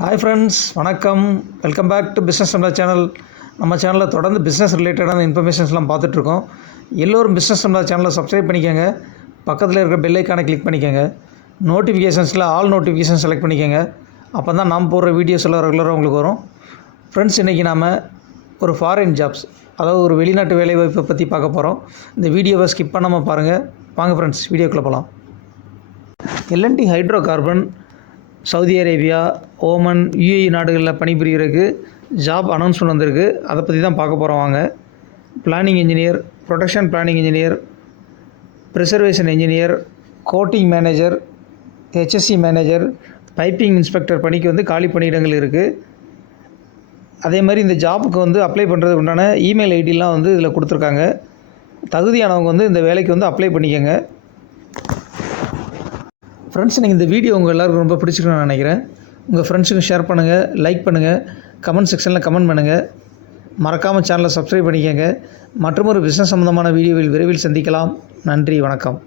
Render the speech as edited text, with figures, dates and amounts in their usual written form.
Hi friends, வணக்கம். Welcome back to business சம்லா channel. நம்ம சேனலில் தொடர்ந்து பிஸ்னஸ் ரிலேட்டடான இன்ஃபர்மேஷன்ஸ்லாம் பார்த்துட்ருக்கோம். எல்லோரும் பிஸ்னஸ் சம்லா சேனலை சப்ஸ்கிரைப் பண்ணிக்கோங்க. பக்கத்தில் இருக்கிற பெல் ஐக்கானை கிளிக் பண்ணிக்கோங்க. நோட்டிஃபிகேஷன்ஸில் ஆல் நோட்டிஃபிகேஷன் செலக்ட் பண்ணிக்கோங்க. அப்போ தான் நாம் போடுற வீடியோஸ் எல்லாம் ரெகுலராக உங்களுக்கு வரும். ஃப்ரெண்ட்ஸ், இன்றைக்கி நாம் ஒரு ஃபாரின் ஜாப்ஸ், அதாவது ஒரு வெளிநாட்டு வேலைவாய்ப்பை பற்றி பார்க்க போகிறோம். இந்த வீடியோவை ஸ்கிப் பண்ணாமல் பாருங்கள். வாங்க ஃப்ரெண்ட்ஸ், வீடியோக்குள்ளே போகலாம். L&T hydro carbon Saudi Arabia, Oman, UAE நாடுகளில் பணிபுரிகிறதுக்கு ஜாப் அனௌன்ஸ்மெண்ட் வந்திருக்கு. அதை பற்றி தான் பார்க்க போகிறோம். வாங்க. Planning engineer, production planning engineer, preservation engineer, coating manager, HSC manager, piping inspector பணிக்கு வந்து காலி பணியிடங்கள் இருக்குது. அதே மாதிரி இந்த ஜாப்புக்கு வந்து அப்ளை பண்ணுறதுக்கு உண்டான இமெயில் ஐடிலாம் வந்து இதில் கொடுத்துருக்காங்க. தகுதியானவங்க வந்து இந்த வேலைக்கு வந்து அப்ளை பண்ணிக்கோங்க. ஃப்ரெண்ட்ஸ், நீங்கள் இந்த வீடியோ உங்கள் எல்லாருக்கும் ரொம்ப பிடிச்சிருக்குன்னு நான் நினைக்கிறேன். உங்கள் ஃப்ரெண்ட்ஸுக்கும் ஷேர் பண்ணுங்கள், லைக் பண்ணுங்கள், கமெண்ட் செக்ஷனில் கமெண்ட் பண்ணுங்கள். மறக்காமல் சேனலை சப்ஸ்கிரைப் பண்ணிக்கோங்க. மற்றொரு பிஸ்னஸ் சம்மந்தமான வீடியோவில் விரைவில் சந்திக்கலாம். நன்றி, வணக்கம்.